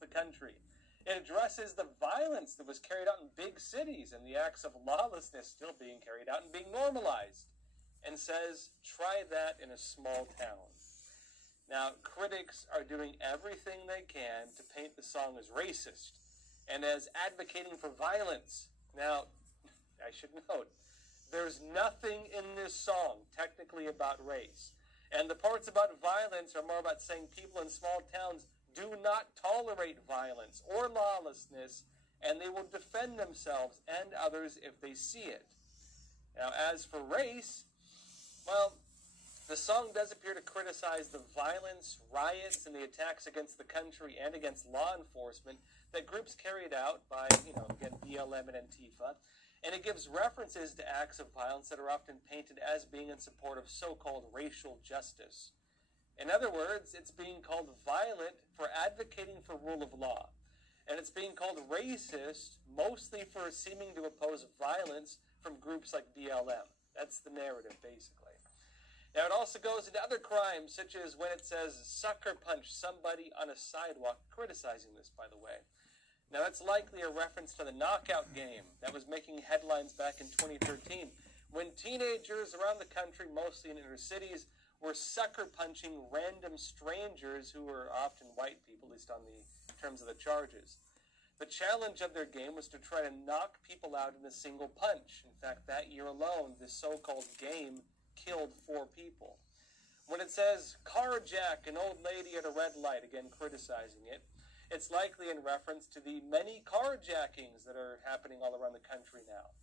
the country. It addresses the violence that was carried out in big cities and the acts of lawlessness still being carried out and being normalized, and says, try that in a small town. Now, critics are doing everything they can to paint the song as racist and as advocating for violence. Now, I should note, there's nothing in this song technically about race. And the parts about violence are more about saying people in small towns do not tolerate violence or lawlessness, and they will defend themselves and others if they see it. Now, as for race, well, the song does appear to criticize the violence, riots, and the attacks against the country and against law enforcement that groups carried out by, again, BLM and Antifa. And it gives references to acts of violence that are often painted as being in support of so-called racial justice. In other words, it's being called violent for advocating for rule of law. And it's being called racist mostly for seeming to oppose violence from groups like BLM. That's the narrative, basically. Now, it also goes into other crimes, such as when it says sucker punch somebody on a sidewalk, criticizing this, by the way. Now, that's likely a reference to the knockout game that was making headlines back in 2013, when teenagers around the country, mostly in inner cities, were sucker punching random strangers who were often white people, at least on the terms of the charges. The challenge of their game was to try to knock people out in a single punch. In fact, that year alone, this so-called game killed 4 people. When it says carjack an old lady at a red light, again criticizing it, it's likely in reference to the many carjackings that are happening all around the country now.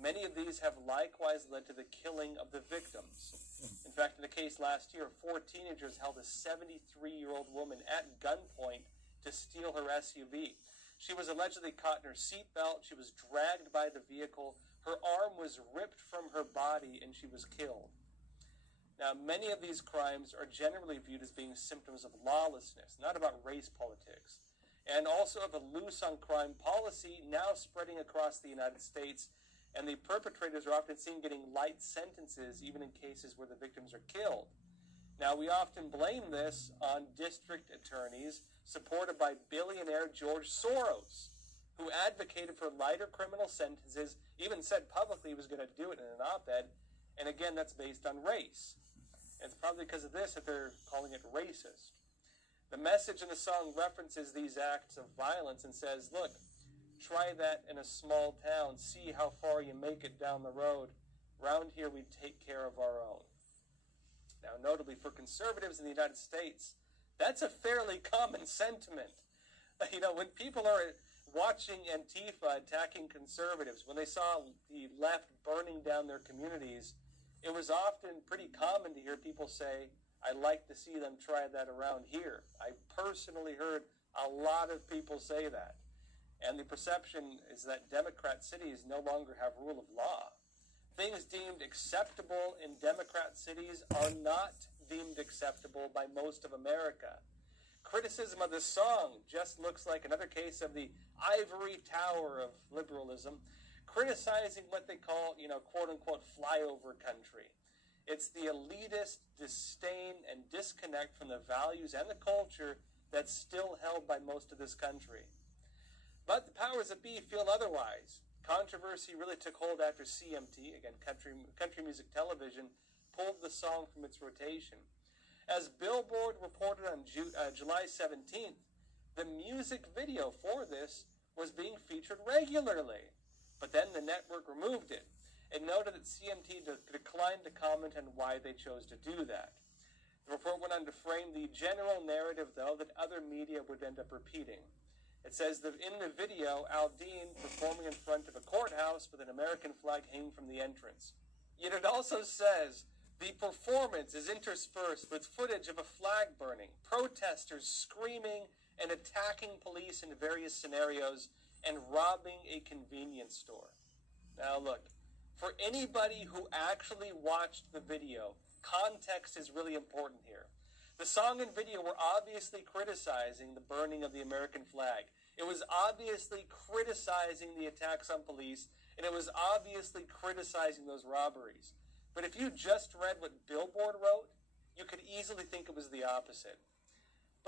Many of these have likewise led to the killing of the victims. In fact, in a case last year, 4 teenagers held a 73-year-old woman at gunpoint to steal her SUV. She was allegedly caught in her seatbelt. She was dragged by the vehicle. Her arm was ripped from her body, and she was killed. Now, many of these crimes are generally viewed as being symptoms of lawlessness, not about race politics, and also of a loose-on-crime policy now spreading across the United States, and the perpetrators are often seen getting light sentences, even in cases where the victims are killed. Now, we often blame this on district attorneys supported by billionaire George Soros, who advocated for lighter criminal sentences, even said publicly he was going to do it in an op-ed, and again, that's based on race. And it's probably because of this that they're calling it racist. The message in the song references these acts of violence and says, look, try that in a small town. See how far you make it down the road. Round here, we take care of our own. Now, notably for conservatives in the United States, that's a fairly common sentiment. When people are watching Antifa attacking conservatives, when they saw the left burning down their communities, it was often pretty common to hear people say, I'd like to see them try that around here. I personally heard a lot of people say that. And the perception is that Democrat cities no longer have rule of law. Things deemed acceptable in Democrat cities are not deemed acceptable by most of America. Criticism of this song just looks like another case of the ivory tower of liberalism, criticizing what they call, quote-unquote, flyover country. It's the elitist disdain and disconnect from the values and the culture that's still held by most of this country. But the powers that be feel otherwise. Controversy really took hold after CMT, again, country music television, pulled the song from its rotation. As Billboard reported on July 17th, the music video for this was being featured regularly. But then the network removed it. It noted that CMT declined to comment on why they chose to do that. The report went on to frame the general narrative, though, that other media would end up repeating. It says that in the video, Aldean performing in front of a courthouse with an American flag hanging from the entrance. Yet it also says the performance is interspersed with footage of a flag burning, protesters screaming and attacking police in various scenarios, and robbing a convenience store. Now look, for anybody who actually watched the video, context is really important here. The song and video were obviously criticizing the burning of the American flag. It was obviously criticizing the attacks on police, and it was obviously criticizing those robberies. But if you just read what Billboard wrote, you could easily think it was the opposite.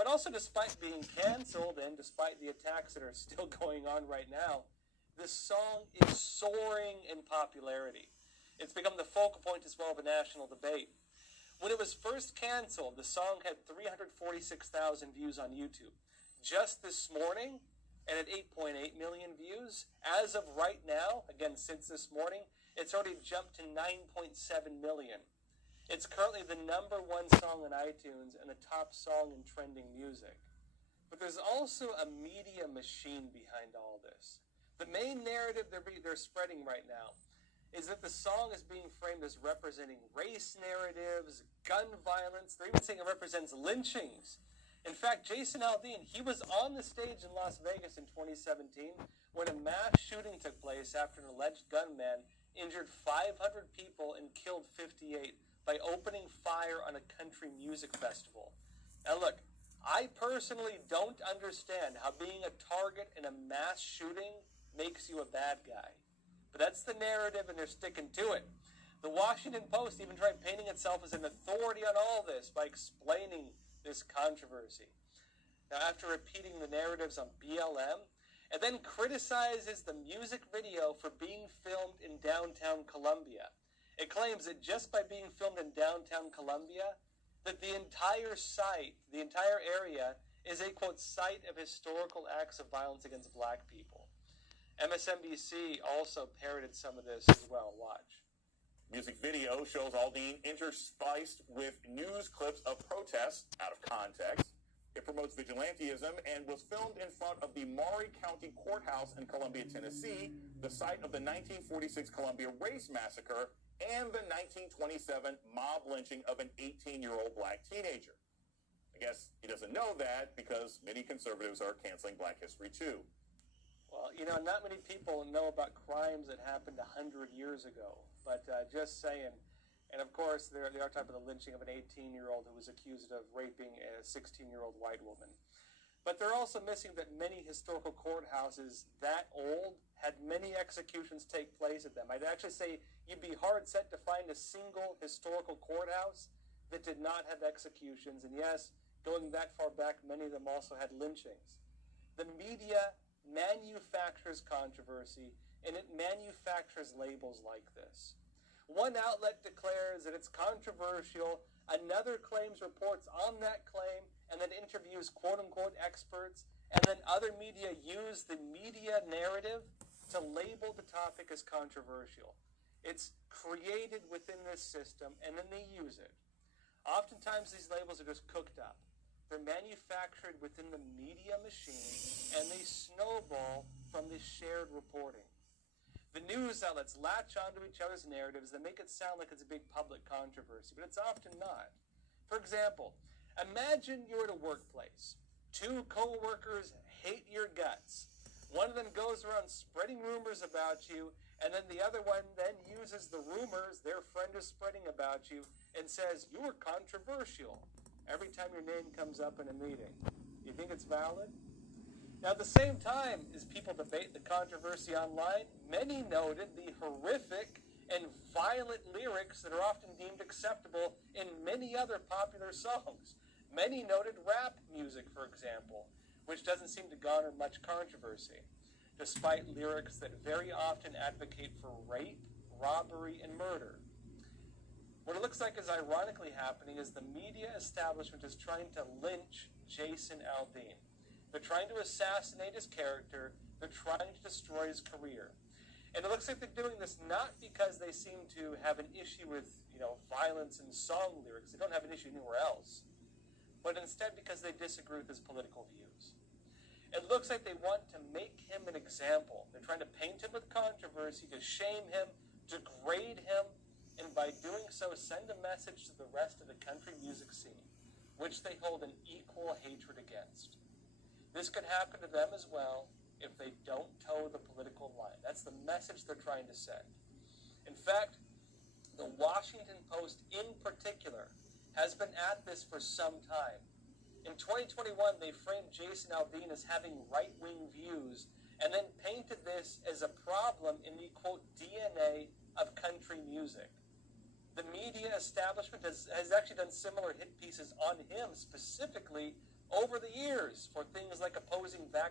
But also, despite being canceled and despite the attacks that are still going on right now, this song is soaring in popularity. It's become the focal point as well of a national debate. When it was first canceled, the song had 346,000 views on YouTube. Just this morning, and at 8.8 million views, as of right now, again, since this morning, it's already jumped to 9.7 million. It's currently the #1 song on iTunes and the top song in trending music. But there's also a media machine behind all this. The main narrative they're spreading right now is that the song is being framed as representing race narratives, gun violence. They're even saying it represents lynchings. In fact, Jason Aldean, he was on the stage in Las Vegas in 2017 when a mass shooting took place after an alleged gunman injured 500 people and killed 58 by opening fire on a country music festival. Now look, I personally don't understand how being a target in a mass shooting makes you a bad guy. But that's the narrative, and they're sticking to it. The Washington Post even tried painting itself as an authority on all this by explaining this controversy. Now, after repeating the narratives on BLM, it then criticizes the music video for being filmed in downtown Columbia. It claims that just by being filmed in downtown Columbia, that the entire site, the entire area, is a, quote, site of historical acts of violence against black people. MSNBC also parroted some of this as well. Watch. Music video shows Aldean interspiced with news clips of protests out of context. It promotes vigilantism and was filmed in front of the Maury County Courthouse in Columbia, Tennessee, the site of the 1946 Columbia Race Massacre and the 1927 mob lynching of an 18-year-old black teenager. I guess he doesn't know that because many conservatives are canceling Black History too. Well, you know, not many people know about crimes that happened 100 years ago, but just saying. And of course, they are talking about the lynching of an 18-year-old who was accused of raping a 16-year-old white woman. But they're also missing that many historical courthouses that old had many executions take place at them. I'd actually say you'd be hard set to find a single historical courthouse that did not have executions. And yes, going that far back, many of them also had lynchings. The media manufactures controversy, and it manufactures labels like this. One outlet declares that it's controversial, another claims reports on that claim, and then interviews quote-unquote experts, and then other media use the media narrative to label the topic as controversial. It's created within this system, and then they use it. Oftentimes these labels are just cooked up. They're manufactured within the media machine, and they snowball from this shared reporting. The news outlets latch onto each other's narratives that make it sound like it's a big public controversy, but it's often not. For example, imagine you're at a workplace. Two co-workers hate your guts. One of them goes around spreading rumors about you, and then the other one then uses the rumors their friend is spreading about you and says, "You're controversial," every time your name comes up in a meeting. You think it's valid? Now, at the same time as people debate the controversy online, many noted the horrific and violent lyrics that are often deemed acceptable in many other popular songs. Many noted rap music, for example, which doesn't seem to garner much controversy, despite lyrics that very often advocate for rape, robbery, and murder. What it looks like is ironically happening is the media establishment is trying to lynch Jason Aldean. They're trying to assassinate his character. They're trying to destroy his career. And it looks like they're doing this not because they seem to have an issue with, violence and song lyrics. They don't have an issue anywhere else. But instead because they disagree with his political views. It looks like they want to make him an example. They're trying to paint him with controversy, to shame him, degrade him, and by doing so, send a message to the rest of the country music scene, which they hold an equal hatred against. This could happen to them as well if they don't toe the political line. That's the message they're trying to send. In fact, the Washington Post in particular has been at this for some time. In 2021, they framed Jason Aldean as having right-wing views and then painted this as a problem in the, quote, DNA of country music. The media establishment has actually done similar hit pieces on him specifically over the years for things like opposing